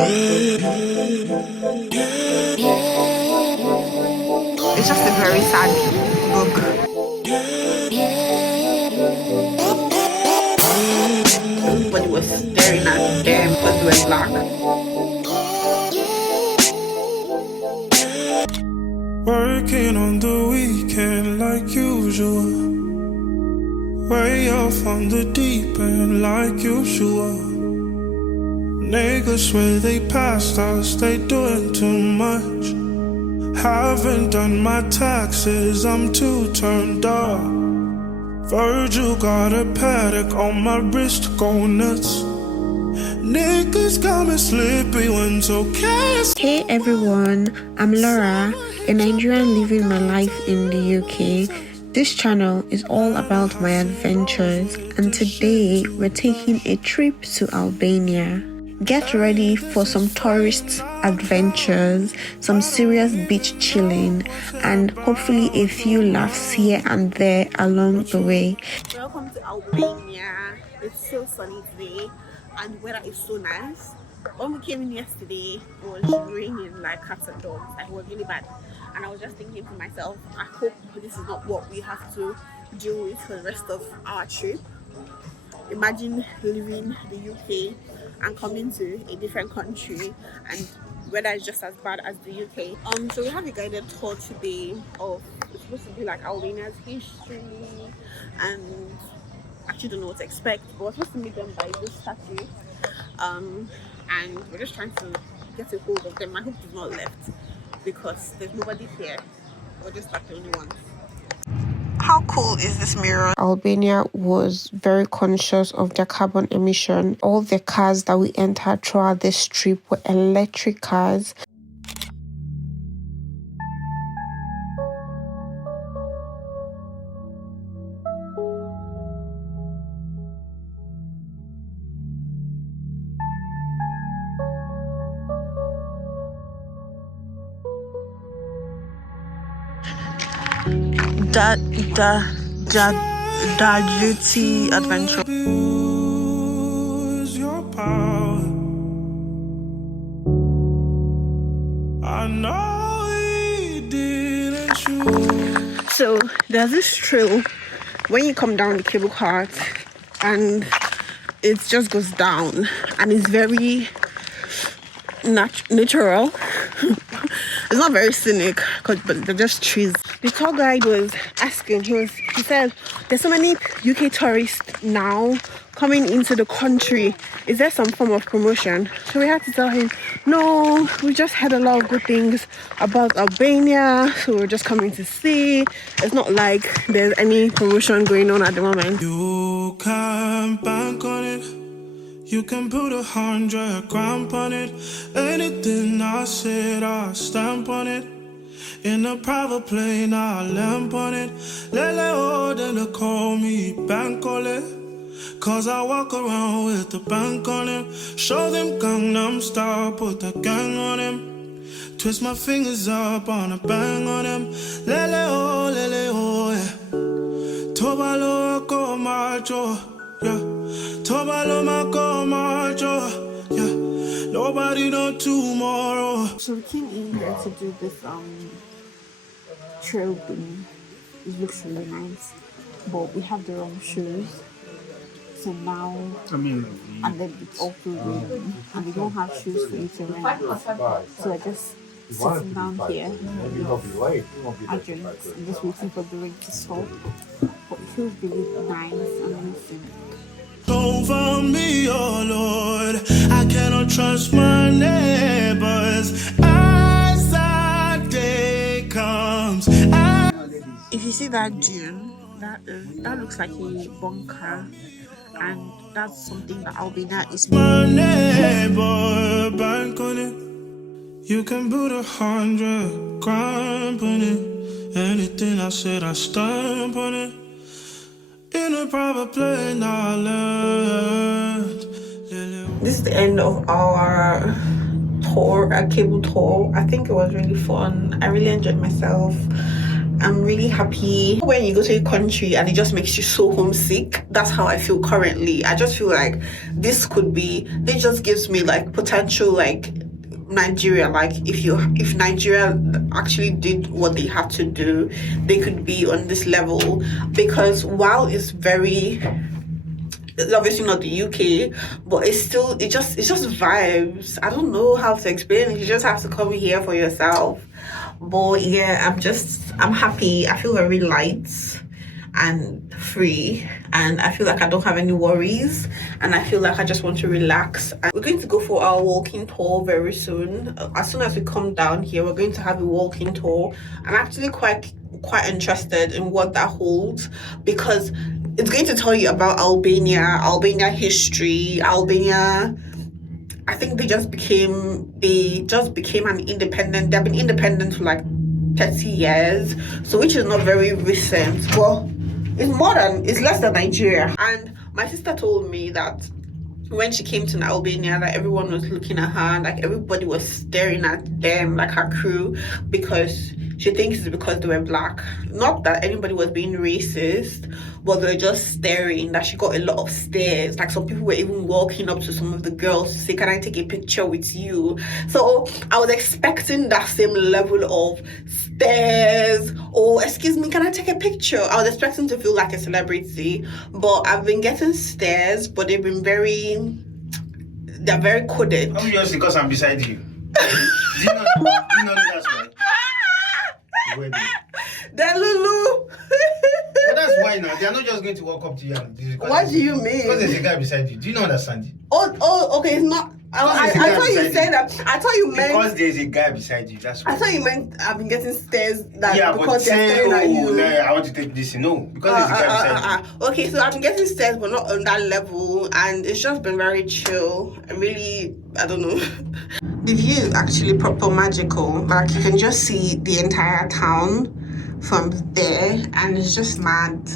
It's just a very sad book. Everybody was staring at them because they were black. Working on the weekend like usual. Way off on the deep end like usual. Niggas swear they passed us, they doing too much. Haven't done my taxes, I'm too turned up. Virgil got a paddock on my wrist, go nuts. Niggas got me slippy when it's okay. Hey everyone, I'm Laura, a Nigerian living my life in the UK. This channel is all about my adventures, and today we're taking a trip to Albania. Get ready for some tourist adventures, some serious beach chilling, and hopefully a few laughs here and there along the way. Welcome to Albania. It's so sunny today and the weather is so nice. When we came in yesterday, it was raining like cats and dogs. Like, it was really bad. And I was just thinking to myself, I hope this is not what we have to deal with for the rest of our trip. Imagine leaving the UK and coming to a different country and weather is just as bad as the UK. So we have a guided tour today of, it's supposed to be like Albania's history, and I actually don't know what to expect, but we're supposed to meet them by this statue, and we're just trying to get a hold of them. I hope they've not left because there's nobody here. We're just like the only ones. How cool is this mirror? Albania was very conscious of their carbon emission. All the cars that we entered throughout this trip were electric cars. Dajti adventure. Your power. I know he didn't choose. So there's this trail when you come down the cable cart, and it just goes down, and it's very natural. It's not very scenic, but they're just trees. The tour guide was asking, he said, there's so many UK tourists now coming into the country. Is there some form of promotion? So we had to tell him, no, we just heard a lot of good things about Albania, so we're just coming to see. It's not like there's any promotion going on at the moment. You can bank on it. You can put 100 grand on it. Anything I said, I stamp on it. In a private plane, I lamp on it. Lele oh, then they call me Bankole. Cause I walk around with the bank on him. Show them Gangnam Style, put the gang on him. Twist my fingers up on a bang on him. Lele oh, yeah. Tobalo ko macho, yeah. Tobalo mako macho, yeah. Nobody know tomorrow. So we came in here to do this trail thing. It looks really nice, but we have the wrong shoes. So now, and then it's all too raining, and we don't have shoes for you to rent. So I just sitting down here with our drinks and just waiting for the rain to stop. But it feels really nice and amazing. Over me, oh Lord, I cannot trust my neighbors as that day comes. If you see that dune, that looks like a bunker, and that's something that Albania is. My neighbor, bank on it. You can put 100 grand on it. Anything I said, I stamp on it. In a private plane, I learned. This is the end of our tour, our cable tour. I think it was really fun. I really enjoyed myself. I'm really happy. When you go to a country and it just makes you so homesick, that's how I feel currently. I just feel like this just gives me like potential, like Nigeria. Like if Nigeria actually did what they had to do, they could be on this level. Because while it's obviously not the UK, but it's just vibes. I don't know how to explain it. You just have to come here for yourself. But yeah, I'm happy. I feel very light and free, and I feel like I don't have any worries, and I feel like I just want to relax. And we're going to go for our walking tour very soon. As soon as we come down here, we're going to have a walking tour. I'm actually quite interested in what that holds, because it's going to tell you about Albania history. Albania, I think they just became an independent. They've been independent for like 30 years, so which is not very recent. Well, it's less than Nigeria. And my sister told me that when she came to Albania, like everyone was looking at her, like everybody was staring at them, like her crew, because she thinks it's because they were black. Not that anybody was being racist, but they were just staring. That she got a lot of stares. Like some people were even walking up to some of the girls to say, "Can I take a picture with you?" So I was expecting that same level of stares. Or, "Excuse me, can I take a picture?" I was expecting to feel like a celebrity, but I've been getting stares, but they're very coded. I'm just because I'm beside you. Do you know that's why? They're Lulu. But that's why now. They are not just going to walk up to you and What do you mean? Because there's a guy beside you. Do you not understand? Oh, okay, it's not. I thought you said that. I thought you meant because there's a guy beside you. That's why. I thought you meant I've been getting stares that because but they're staring at you. Nah, I want to take this. No, because there's a guy beside you. Okay, so I've been getting stares, but not on that level, and it's just been very chill. I don't know. The view is actually proper magical. Like you can just see the entire town from there, and it's just mad.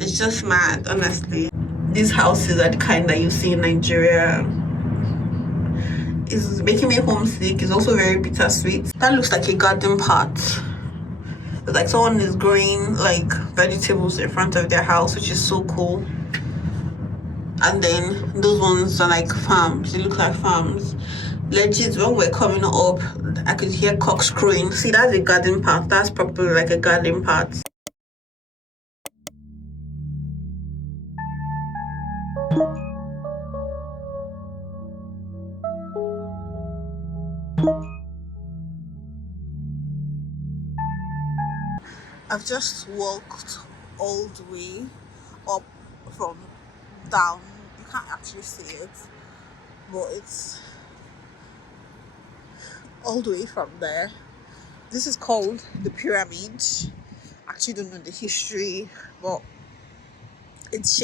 It's just mad, honestly. These houses are the kind that you see in Nigeria. It's making me homesick. It's also very bittersweet. That looks like a garden part. It's like someone is growing like vegetables in front of their house, which is so cool. And then those ones are like farms. They look like farms. Legit, when we're coming up, I could hear cocks crowing. See, that's a garden part. That's probably like a garden part. I've just walked all the way up from down. You can't actually see it, but it's all the way from there. This is called the pyramid. Actually don't know the history, but it's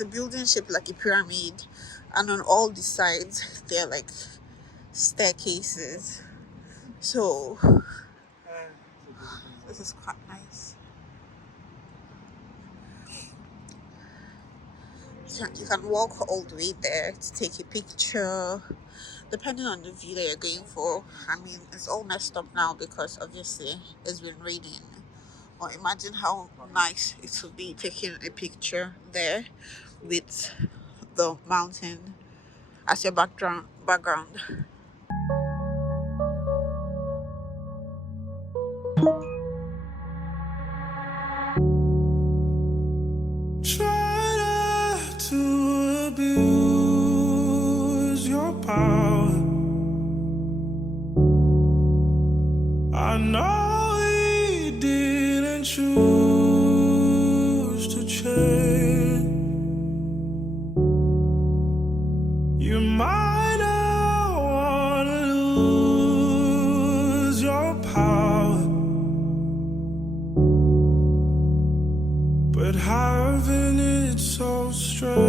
a building shaped like a pyramid, and on all the sides they're like staircases. So this is quite nice. You can walk all the way there to take a picture, depending on the view that you're going for. I mean, it's all messed up now because obviously it's been raining. But imagine how nice it would be taking a picture there with the mountain as your background. Try not to abuse your power. I know he didn't choose to change. You might not want to lose your power, but having it so strange.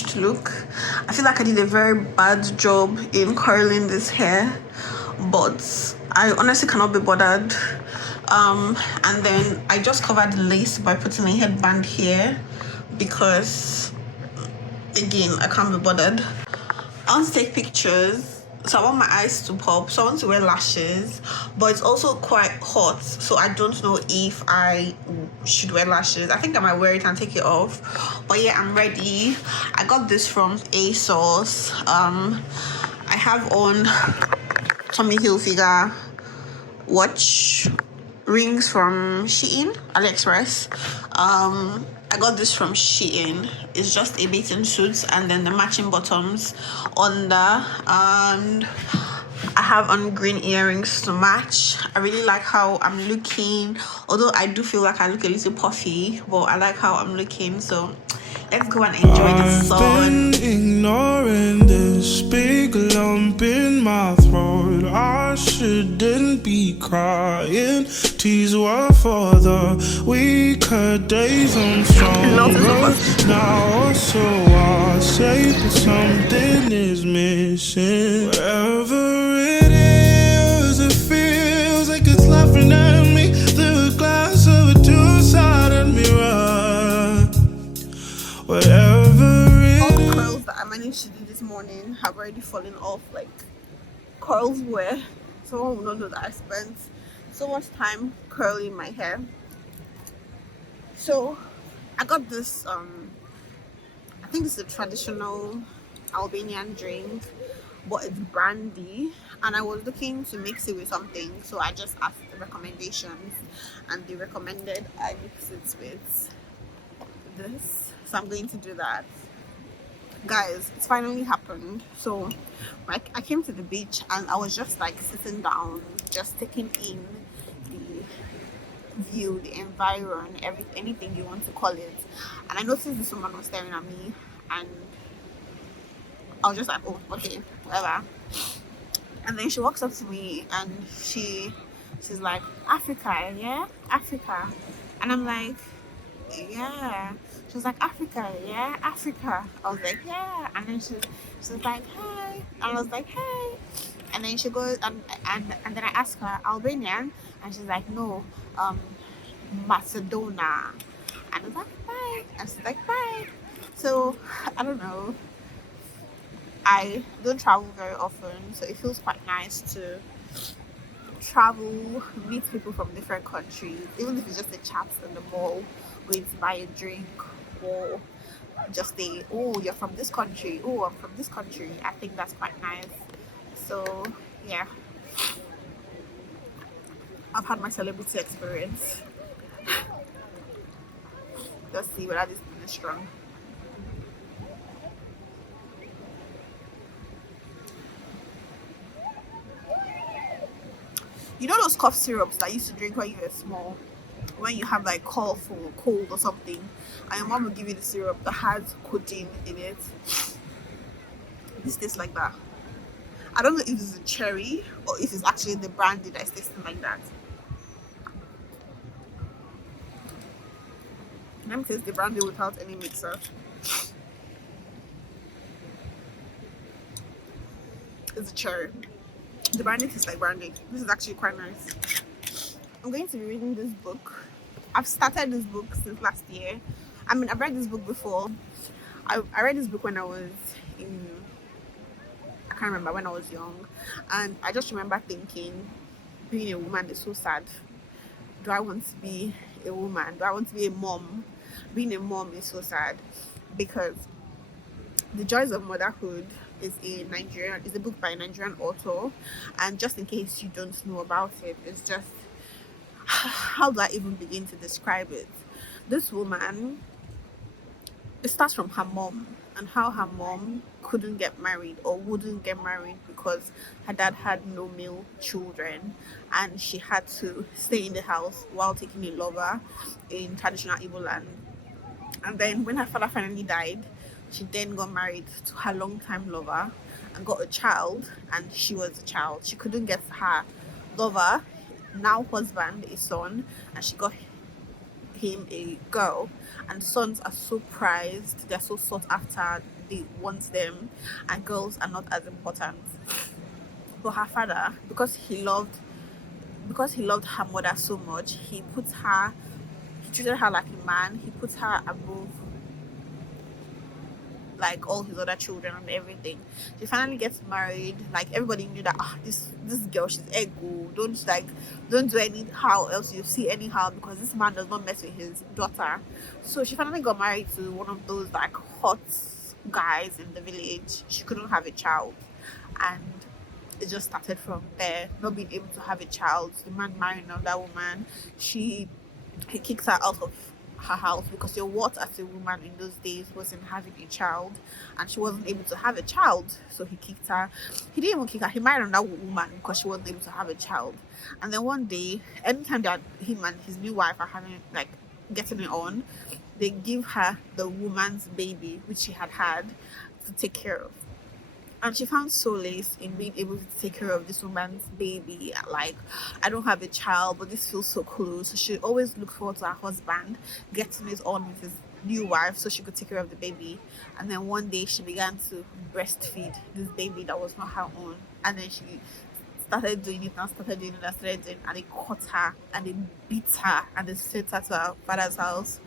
finished look. I feel like I did a very bad job in curling this hair, but I honestly cannot be bothered. And then I just covered the lace by putting a headband here because, again, I can't be bothered. I want to take pictures, so I want my eyes to pop, so I want to wear lashes, but it's also quite hot, so I don't know if I should wear lashes. I think I might wear it and take it off, but yeah, I'm ready. I got this from ASOS. I have on Tommy Hilfiger watch, rings from Shein, AliExpress. I got this from Shein. It's just a bathing suit and then the matching bottoms under, and I have on green earrings to match. I really like how I'm looking, although I do feel like I look a little puffy, but I like how I'm looking, so let's go and enjoy the sun. I've been ignoring this big lump in my throat. I shouldn't be crying. Tears were for the weaker days. I'm stronger now, so I say, but something is missing. Wherever it is, it feels like it's laughing at me through a glass of a two-sided mirror. Whatever All the curls that I managed to do this morning have already fallen off, like curls where someone will not know that I spent so much time curling my hair. So I got this I think it's a traditional Albanian drink, but it's brandy, and I was looking to mix it with something, so I just asked the recommendations and they recommended I mix it with this, so I'm going to do that. Guys, it's finally happened. So I came to the beach and I was just like sitting down, just taking in the view, the environment, anything you want to call it, and I noticed this woman was staring at me, and I was just like, oh, okay, whatever. And then she walks up to me and she's like, Africa, yeah, Africa. And I'm like, yeah. She was like, Africa, yeah, Africa. I was like, yeah. And then she was like, hi. And I was like, hey. And then she goes, and then I asked her, Albanian? And she's like, no, Macedonia. And I was like, bye. And she's like, bye. So I don't know, I don't travel very often, so it feels quite nice to travel, meet people from different countries, even if it's just a chat in the mall, going to buy a drink, or just say, oh, you're from this country, oh, I'm from this country. I think that's quite nice. So yeah, I've had my celebrity experience. Let's see whether this is strong. You know those cough syrups that I used to drink when you were small, when you have like cough or cold or something, and your mom will give you the syrup that has codeine in it? This tastes like that. I don't know if it's a cherry or if it's actually the brandy that is tasting like that. Let me taste the brandy without any mixer. It's a cherry. The brandy tastes like brandy. This is actually quite nice. I'm going to be reading this book. I've started this book since last year. I mean, I've read this book before. I read this book when I was in, I can't remember, when I was young. And I just remember thinking, being a woman is so sad. Do I want to be a woman? Do I want to be a mom? Being a mom is so sad, because The Joys of Motherhood is a book by a Nigerian author, and just in case you don't know about it, it's just, how do I even begin to describe it? This woman, it starts from her mom, and how her mom couldn't get married or wouldn't get married because her dad had no male children, and she had to stay in the house while taking a lover in traditional Igbo land. And then when her father finally died, she then got married to her longtime lover and got a child, and she was a child. She couldn't get her lover, now husband, a son, and she got him a girl. And sons are so prized, they're so sought after, they want them, and girls are not as important. But her father, because he loved her mother so much, he treated her like a man. He put her above like all his other children and everything. She finally gets married. Like everybody knew that this girl, she's ego. Don't do anyhow else you see anyhow, because this man does not mess with his daughter. So she finally got married to one of those like hot guys in the village. She couldn't have a child, and it just started from there. Not being able to have a child, the man marrying another woman. He kicks her out of her house because your worth as a woman in those days wasn't having a child, and she wasn't able to have a child. So he kicked her. He didn't even kick her, he married another woman because she wasn't able to have a child. And then one day, anytime that him and his new wife are having like getting it on, they give her the woman's baby which she had to take care of. And she found solace in being able to take care of this woman's baby. Like, I don't have a child, but this feels so close. So she always looked forward to her husband getting it on with his new wife so she could take care of the baby. And then one day she began to breastfeed this baby that was not her own. And then she started doing it and started doing it and started doing it. And they caught her and they beat her and they sent her to her father's house.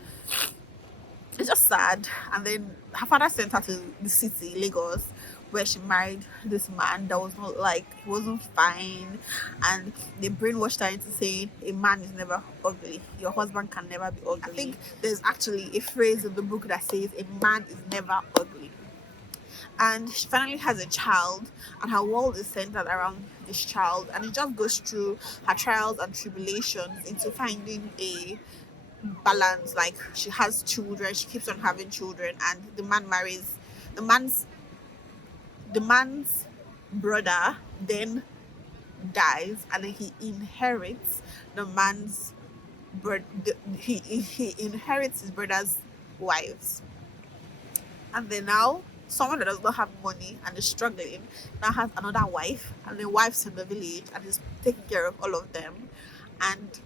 It's just sad. And then her father sent her to the city, Lagos, where she married this man that was not like, he wasn't fine, and they brainwashed her into saying a man is never ugly, your husband can never be ugly. I think there's actually a phrase in the book that says a man is never ugly. And she finally has a child, and her world is centered around this child, and it just goes through her trials and tribulations into finding a balance. Like, she has children, she keeps on having children, and the man's brother then dies, and then he inherits the man's he inherits his brother's wives. And then now someone that does not have money and is struggling now has another wife, and the wife's in the village and is taking care of all of them, and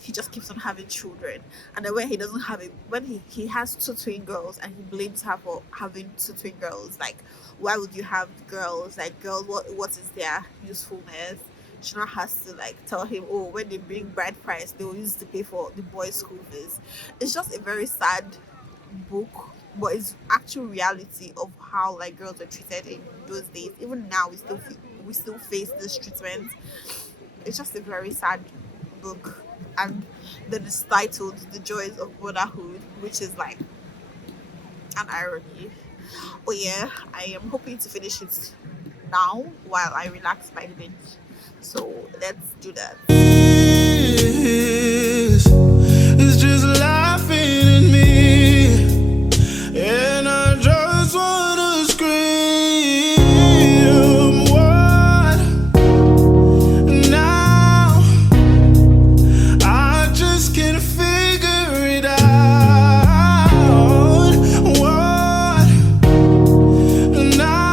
he just keeps on having children. And then when he doesn't have it, when he has two twin girls, and he blames her for having two twin girls, like, why would you have girls? Like, girls, what is their usefulness? She now has to like tell him, oh, when they bring bride price, they will use to pay for the boys' school fees. It's just a very sad book, but it's actual reality of how like girls are treated in those days. Even now we still face this treatment. It's just a very sad book, and then it's titled The Joys of Motherhood, which is like an irony. Oh yeah, I am hoping to finish it now while I relax by the bench. So let's do that. It's just laughing at me, and I just wanna scream. What now? I just can't figure it out. What now?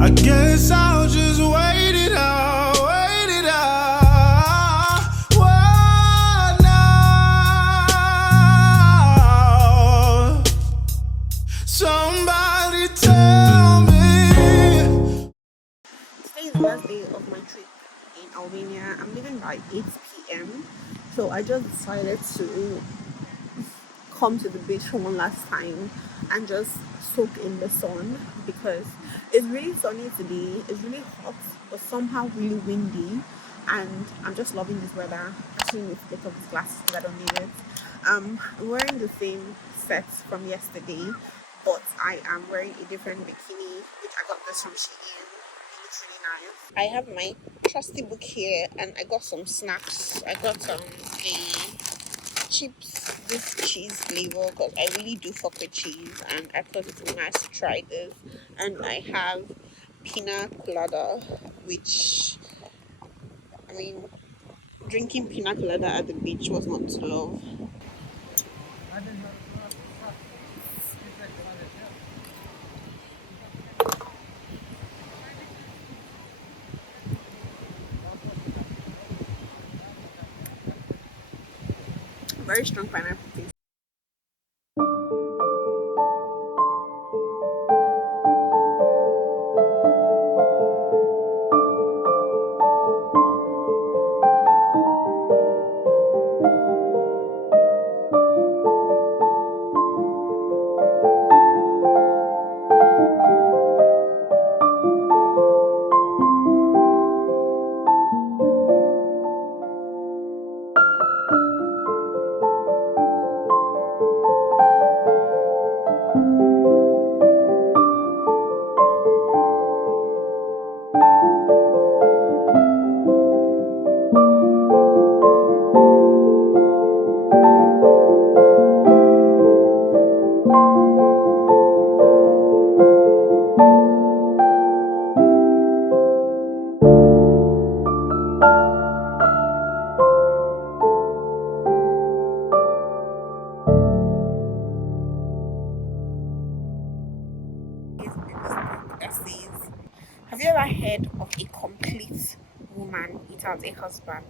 I guess I'll just wait it out, wait it out. What now? Somebody tell me. Today is the last day of my trip in Albania. I'm leaving by 8 p.m. So I just decided to come to the beach for one last time and just soak in the sun, because it's really sunny today. It's really hot, but somehow really windy, and I'm just loving this weather. I actually need to take off these glasses because I don't need it. I'm wearing the same sets from yesterday, but I am wearing a different bikini, which I got this from Shein. It looks really nice. I have my trusty book here, and I got some snacks. I got the chips, this cheese flavor, because I really do fuck with cheese, and I thought it would be nice to try this. And I have pina colada, which, I mean, drinking pina colada at the beach was not to love. Very strong pineapple taste. heard of a complete woman without a husband.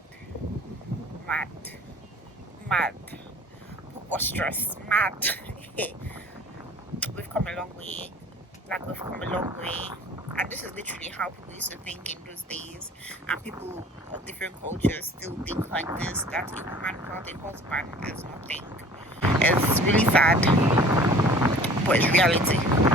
Mad, mad, preposterous, mad. We've come a long way. Like, we've come a long way. And this is literally how people used to think in those days. And people of different cultures still think like this, that a woman without a husband is nothing. It's really sad, but it's reality.